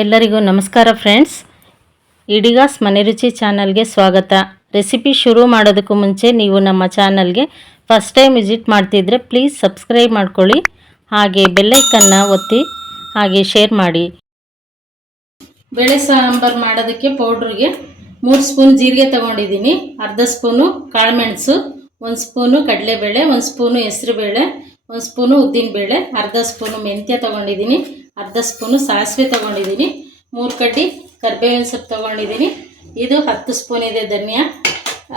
ಎಲ್ಲರಿಗೂ ನಮಸ್ಕಾರ ಫ್ರೆಂಡ್ಸ್ ಇಡಿಗಾಸ್ ಮನೆ ರುಚಿ ಚಾನಲ್ಗೆ ಸ್ವಾಗತ. ರೆಸಿಪಿ ಶುರು ಮಾಡೋದಕ್ಕೂ ಮುಂಚೆ ನೀವು ನಮ್ಮ ಚಾನಲ್ಗೆ ಫಸ್ಟ್ ಟೈಮ್ ವಿಸಿಟ್ ಮಾಡ್ತಿದ್ರೆ ಪ್ಲೀಸ್ ಸಬ್ಸ್ಕ್ರೈಬ್ ಮಾಡ್ಕೊಳ್ಳಿ. ಹಾಗೆ ಬೆಲ್ಲೈಕನ್ನ ಒತ್ತಿ, ಹಾಗೆ ಶೇರ್ ಮಾಡಿ. ಬೇಳೆ ಸಾಂಬಾರು ಮಾಡೋದಕ್ಕೆ ಪೌಡ್ರಿಗೆ ಮೂರು ಸ್ಪೂನ್ ಜೀರಿಗೆ ತೊಗೊಂಡಿದ್ದೀನಿ. ಅರ್ಧ ಸ್ಪೂನು ಕಾಳುಮೆಣಸು, ಒಂದು ಸ್ಪೂನು ಕಡಲೆಬೇಳೆ, ಒಂದು ಸ್ಪೂನು ಹೆಸರುಬೇಳೆ, ಒಂದು ಸ್ಪೂನು ಉದ್ದಿನಬೇಳೆ, ಅರ್ಧ ಸ್ಪೂನು ಮೆಂತ್ಯ ತೊಗೊಂಡಿದ್ದೀನಿ. ಅರ್ಧ ಸ್ಪೂನು ಸಾಸಿವೆ ತೊಗೊಂಡಿದ್ದೀನಿ. ಮೂರು ಕಡ್ಡಿ ಕರ್ಬೇವಿನ ಸೊಪ್ಪು ತೊಗೊಂಡಿದ್ದೀನಿ. ಇದು ಹತ್ತು ಸ್ಪೂನ್ ಇದೆ ಧನಿಯಾ.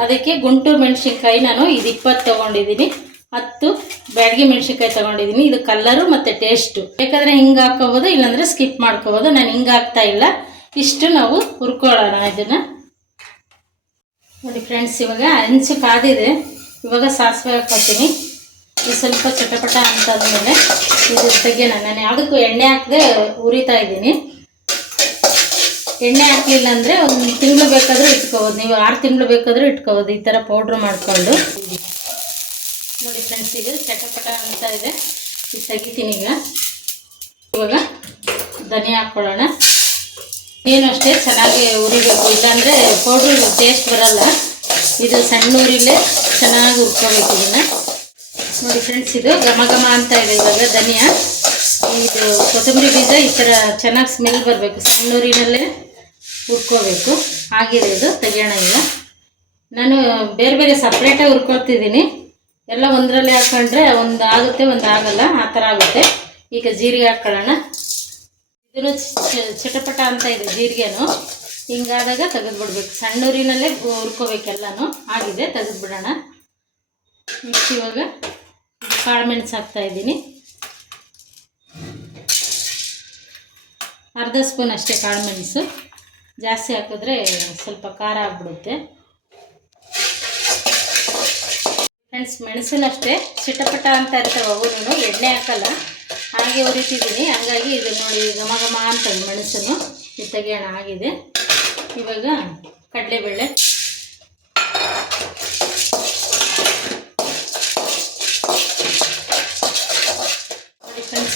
ಅದಕ್ಕೆ ಗುಂಟೂರು ಮೆಣಸಿನ್ಕಾಯಿ ನಾನು ಇದು ಇಪ್ಪತ್ತು ತೊಗೊಂಡಿದ್ದೀನಿ. ಹತ್ತು ಬ್ಯಾಡಗಿ ಮೆಣಸಿನ್ಕಾಯಿ ತೊಗೊಂಡಿದ್ದೀನಿ. ಇದು ಕಲ್ಲರು ಮತ್ತು ಟೇಸ್ಟು ಬೇಕಾದರೆ ಹಿಂಗೆ ಹಾಕ್ಕೋಬೋದು ಇಲ್ಲಾಂದರೆ ಸ್ಕಿಪ್ ಮಾಡ್ಕೋಬೋದು. ನಾನು ಹಿಂಗೆ ಹಾಕ್ತಾ ಇಲ್ಲ. ಇಷ್ಟು ನಾವು ಹುರ್ಕೊಳ್ಳೋಣ ಇದನ್ನು. ನೋಡಿ ಫ್ರೆಂಡ್ಸ್ ಇವಾಗ ಹಂಚು ಕಾದಿದೆ. ಇವಾಗ ಸಾಸಿವೆ ಹಾಕ್ಕೊತೀನಿ ಇದು ಸ್ವಲ್ಪ ಚಟಪಟ ಅಂತಂದಮೇಲೆ ಇದು ತೆಗೆಯೋಣ ನಾನು ಯಾವುದಕ್ಕೂ ಎಣ್ಣೆ ಹಾಕದೆ ಉರಿತಾ ಇದ್ದೀನಿ. ಎಣ್ಣೆ ಹಾಕಲಿಲ್ಲ ಅಂದರೆ ಒಂದು ತಿಂಗಳು ಬೇಕಾದರೂ ಇಟ್ಕೋಬೋದು. ನೀವು ಆರು ತಿಂಗಳು ಬೇಕಾದರೂ ಇಟ್ಕೋಬೋದು. ಈ ಥರ ಪೌಡ್ರ್ ಮಾಡಿಕೊಂಡು. ನೋಡಿ ಫ್ರೆಂಡ್ಸ್ ಇದು ಚಟಪಟ ಅಂತ ಇದೆ. ಇದು ತೆಗಿತೀನಿ ಈಗ. ಇವಾಗ ಧನಿಯಾ ಹಾಕ್ಕೊಳ್ಳೋಣ ಏನು ಅಷ್ಟೇ ಚೆನ್ನಾಗಿ ಉರಿಬೇಕು. ಇಲ್ಲಾಂದರೆ ಪೌಡ್ರ್ ಟೇಸ್ಟ್ ಬರಲ್ಲ. ಇದು ಸಣ್ಣ ಊರಿಲೇ ಚೆನ್ನಾಗಿ ಉರ್ಕೋಬೇಕು ಇದನ್ನು. ನೋಡಿ ಫ್ರೆಂಡ್ಸ್ ಇದು ಘಮ ಘಮ ಅಂತ ಇದೆ ಇವಾಗ, ಧನಿಯಾ. ಇದು ಕೊತ್ತಂಬರಿ ಬೀಜ, ಈ ಥರ ಚೆನ್ನಾಗಿ ಸ್ಮೆಲ್ ಬರಬೇಕು. ಸಣ್ಣೂರಿನಲ್ಲೇ ಹುರ್ಕೋಬೇಕು. ಆಗಿದೆ ಇದು, ತೆಗೆಯೋಣ ಈಗ. ನಾನು ಬೇರೆ ಬೇರೆ ಸಪ್ರೇಟಾಗಿ ಹುರ್ಕೊಳ್ತಿದ್ದೀನಿ. ಎಲ್ಲ ಒಂದರಲ್ಲೇ ಹಾಕ್ಕೊಂಡ್ರೆ ಒಂದು ಆಗುತ್ತೆ, ಒಂದು ಆಗಲ್ಲ. ಆ ಥರ ಆಗುತ್ತೆ. ಈಗ ಜೀರಿಗೆ ಹಾಕ್ಕೊಳ್ಳೋಣ ಇದನ್ನು ಚಟಪಟ ಅಂತ ಇದೆ ಜೀರಿಗೆನು. ಹಿಂಗಾದಾಗ ತೆಗೆದುಬಿಡ್ಬೇಕು. ಸಣ್ಣೂರಿನಲ್ಲೇ ಹುರ್ಕೋಬೇಕೆಲ್ಲನೂ. ಆಗಿದೆ, ತೆಗೆದುಬಿಡೋಣ. ನೆಕ್ಸ್ಟ್ ಇವಾಗ ಕಾಳು ಮೆಣಸು ಹಾಕ್ತಾ ಇದ್ದೀನಿ. ಅರ್ಧ ಸ್ಪೂನ್ ಅಷ್ಟೇ ಕಾಳು ಮೆಣಸು. ಜಾಸ್ತಿ ಹಾಕಿದ್ರೆ ಸ್ವಲ್ಪ ಖಾರ ಆಗ್ಬಿಡುತ್ತೆ. ಫ್ರೆಂಡ್ಸ್, ಮೆಣಸಿನಷ್ಟೇ ಅಷ್ಟೇ ಚಿಟಪಟ ಅಂತ ಇರ್ತವೆ ಅವನು ಎಣ್ಣೆ ಹಾಕಲ್ಲ. ಹಾಗೆ ಉರಿತಿದ್ದೀನಿ ಹಂಗಾಗಿ ಇದು ನೋಡಿ ಘಮ ಘಮ ಅಂತ ಮೆಣಸನ್ನು ಇದು ಆಗಿದೆ. ಇವಾಗ ಕಡಲೆಬೇಳೆ.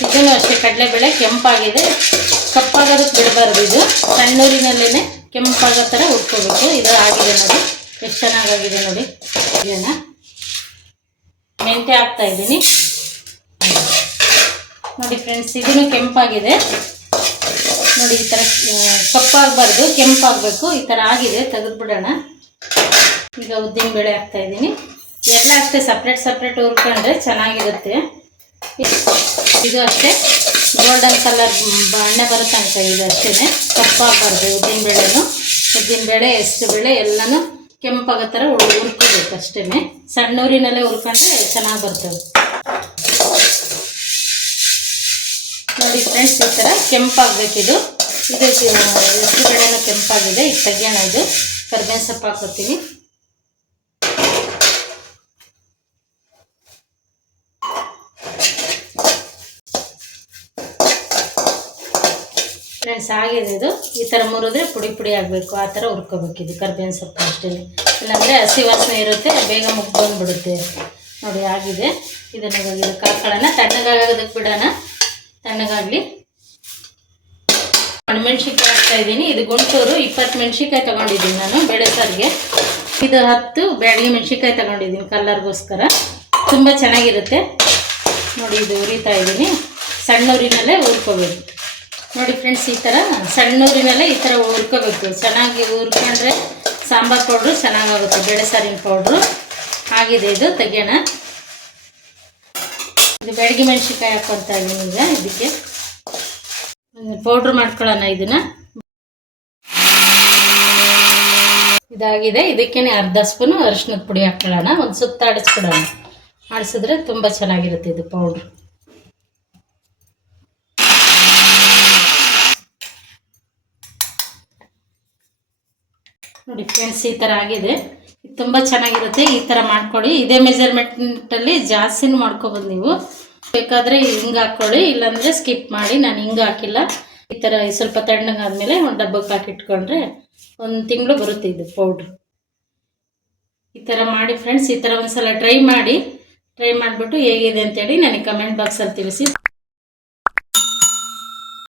ಇದನ್ನು ಅಷ್ಟೇ, ಕಡಲೆಬೇಳೆ ಕೆಂಪಾಗಿದೆ. ಕಪ್ಪಾಗೋದಕ್ಕೆ ಬಿಡಬಾರ್ದು ಇದು. ಸಣ್ಣೂರಿನಲ್ಲೇ ಕೆಂಪಾಗೋ ಥರ ಉಟ್ಕೋಬೇಕು ಇದು ಆಗಿದೆ ನೋಡಿ. ಎಷ್ಟು ಚೆನ್ನಾಗಾಗಿದೆ ನೋಡಿ. ಇದನ್ನು ಮೆಂತೆ ಹಾಕ್ತಾ ಇದ್ದೀನಿ. ನೋಡಿ ಫ್ರೆಂಡ್ಸ್ ಇದನ್ನು ಕೆಂಪಾಗಿದೆ. ನೋಡಿ, ಈ ಥರ ಕಪ್ಪಾಗಬಾರ್ದು, ಕೆಂಪಾಗಬೇಕು. ಈ ಥರ ಆಗಿದೆ, ತೆಗೆದ್ಬಿಡೋಣ. ಈಗ ಉದ್ದಿನ ಬೇಳೆ ಹಾಕ್ತಾ ಇದ್ದೀನಿ. ಎಲ್ಲ ಅಷ್ಟೇ ಸಪ್ರೇಟ್ ಸಪ್ರೇಟ್ ಹುರ್ಕೊಂಡ್ರೆ ಚೆನ್ನಾಗಿರುತ್ತೆ. ಇದು ಅಷ್ಟೇ. ಗೋಲ್ಡನ್ ಕಲರ್ ಬಣ್ಣ ಬರುತ್ತೆ ಅಂತ ಇದು ಅಷ್ಟೇ ಕಪ್ಪಾಗಬಾರ್ದು ಉದ್ದಿನ ಬೇಳೆನು. ಉದ್ದಿನ ಬೇಳೆ ಎಲ್ಲನೂ ಕೆಂಪಾಗೋ ಥರ ಹುರ್- ಹುರ್ಕೋಬೇಕು ಅಷ್ಟೇ ಸಣ್ಣೂರಿನಲ್ಲೇ ಹುರ್ಕೊಂಡ್ರೆ ಚೆನ್ನಾಗಿ ಬರ್ತವೆ ನೋಡಿ ಫ್ರೆಂಡ್ಸ್ ಈ ಥರ ಕೆಂಪಾಗಬೇಕಿದು ಇದು. ಹೆಸ್ರು ಬೇಳೆನೂ ಕೆಂಪಾಗಿದೆ. ಈಗ ತೆಗಿಯೋಣ ಇದು. ಕರ್ಬೇವಿನ ಸೊಪ್ಪು ಹಾಕೋತೀನಿ ಫ್ರೆಂಡ್ಸ್ ಆಗಿದೆ ಇದು. ಈ ಥರ ಮುರಿದ್ರೆ ಪುಡಿ ಪುಡಿ ಆಗಬೇಕು. ಆ ಥರ ಹುರ್ಕೋಬೇಕು. ಇದು ಕರ್ಬೇವಿನ ಸೊಪ್ಪು ಅಷ್ಟೇ ಇಲ್ಲಾಂದರೆ ಹಸಿ ವಾಸನೆ ಇರುತ್ತೆ. ಬೇಗ ಮುಗ್ಬಂದ್ಬಿಡುತ್ತೆ ನೋಡಿ, ಆಗಿದೆ. ಇದನ್ನು ಇವಾಗ ಇದಕ್ಕೆ ಹಾಕೊಳ್ಳೋಣ ತಣ್ಣಗಾಗೋದಕ್ಕೆ ಬಿಡೋಣ. ತಣ್ಣಗಾಗಲಿ. ಒಣಮೆಣ್ಸಿನ್ಕಾಯಿ ಹಾಕ್ತಾ ಇದ್ದೀನಿ. ಇದು ಗುಂಟೂರು. ಇಪ್ಪತ್ತು ಮೆಣಸಿನ್ಕಾಯಿ ತೊಗೊಂಡಿದ್ದೀನಿ ನಾನು ಬೇಳೆ ಸಾರಿಗೆ. ಇದು ಹತ್ತು ಬ್ಯಾಡಗಿ ಮೆಣಸಿನ್ಕಾಯಿ ತೊಗೊಂಡಿದ್ದೀನಿ ಕಲ್ಲರ್ಗೋಸ್ಕರ. ತುಂಬ ಚೆನ್ನಾಗಿರುತ್ತೆ. ನೋಡಿ, ಇದು ಉರಿತಾ ಇದ್ದೀನಿ. ಸಣ್ಣೂರಿನಲ್ಲೇ ಹುರ್ಕೋಬೇಕು. ನೋಡಿ ಫ್ರೆಂಡ್ಸ್ ಈ ಥರ ಸಣ್ಣೂರಿನಲ್ಲೇ ಈ ಥರ ಹುರ್ಕೋಬೇಕು. ಚೆನ್ನಾಗಿ ಹುರ್ಕೊಂಡ್ರೆ ಸಾಂಬಾರು ಪೌಡ್ರು ಚೆನ್ನಾಗಾಗುತ್ತೆ, ಬೇಳೆ ಸಾರಿನ ಪೌಡ್ರು ಆಗಿದೆ ಇದು, ತೆಗಿಯೋಣ. ಇದು ಬೆಳಗ್ಗೆ ಮೆಣಸಿನ್ಕಾಯಿ ಹಾಕ್ಕೊತಾ ಇದ್ದೀನಿ ಈಗ ಇದಕ್ಕೆ. ಪೌಡ್ರ್ ಮಾಡ್ಕೊಳ್ಳೋಣ ಇದನ್ನು. ಇದಾಗಿದೆ, ಇದಕ್ಕೇನೆ ಅರ್ಧ ಸ್ಪೂನು ಅರಿಶಿನದ ಪುಡಿ ಹಾಕ್ಕೊಳ್ಳೋಣ ಒಂದು ಸುತ್ತ ಆಡಿಸ್ಬಿಡೋಣ. ಆಡಿಸಿದ್ರೆ ತುಂಬ ಚೆನ್ನಾಗಿರುತ್ತೆ ಇದು ಪೌಡ್ರ್ ನೋಡಿ ಫ್ರೆಂಡ್ಸ್ ಈ ಥರ ಆಗಿದೆ. ತುಂಬ ಚೆನ್ನಾಗಿರುತ್ತೆ. ಈ ಥರ ಮಾಡ್ಕೊಳ್ಳಿ. ಇದೇ ಮೆಜರ್ಮೆಂಟಲ್ಲಿ ಜಾಸ್ತಿನೂ ಮಾಡ್ಕೊಬೋದು ನೀವು. ಬೇಕಾದರೆ ಹಿಂಗೆ ಹಾಕ್ಕೊಳ್ಳಿ ಇಲ್ಲಾಂದರೆ ಸ್ಕಿಪ್ ಮಾಡಿ. ನಾನು ಹಿಂಗೆ ಹಾಕಿಲ್ಲ. ಈ ಥರ ಸ್ವಲ್ಪ ತಣ್ಣಗಾದ್ಮೇಲೆ ಒಂದು ಡಬ್ಬಕ್ಕೆ ಹಾಕಿಟ್ಕೊಂಡ್ರೆ ಒಂದು ತಿಂಗಳು ಬರುತ್ತೆ ಇದು ಪೌಡ್ರ್ ಈ ಥರ ಮಾಡಿ ಫ್ರೆಂಡ್ಸ್ ಈ ಥರ ಒಂದು ಸಲ ಟ್ರೈ ಮಾಡಿ. ಟ್ರೈ ಮಾಡಿಬಿಟ್ಟು ಹೇಗಿದೆ ಅಂತೇಳಿ ನನಗೆ ಕಮೆಂಟ್ ಬಾಕ್ಸಲ್ಲಿ ತಿಳಿಸಿ.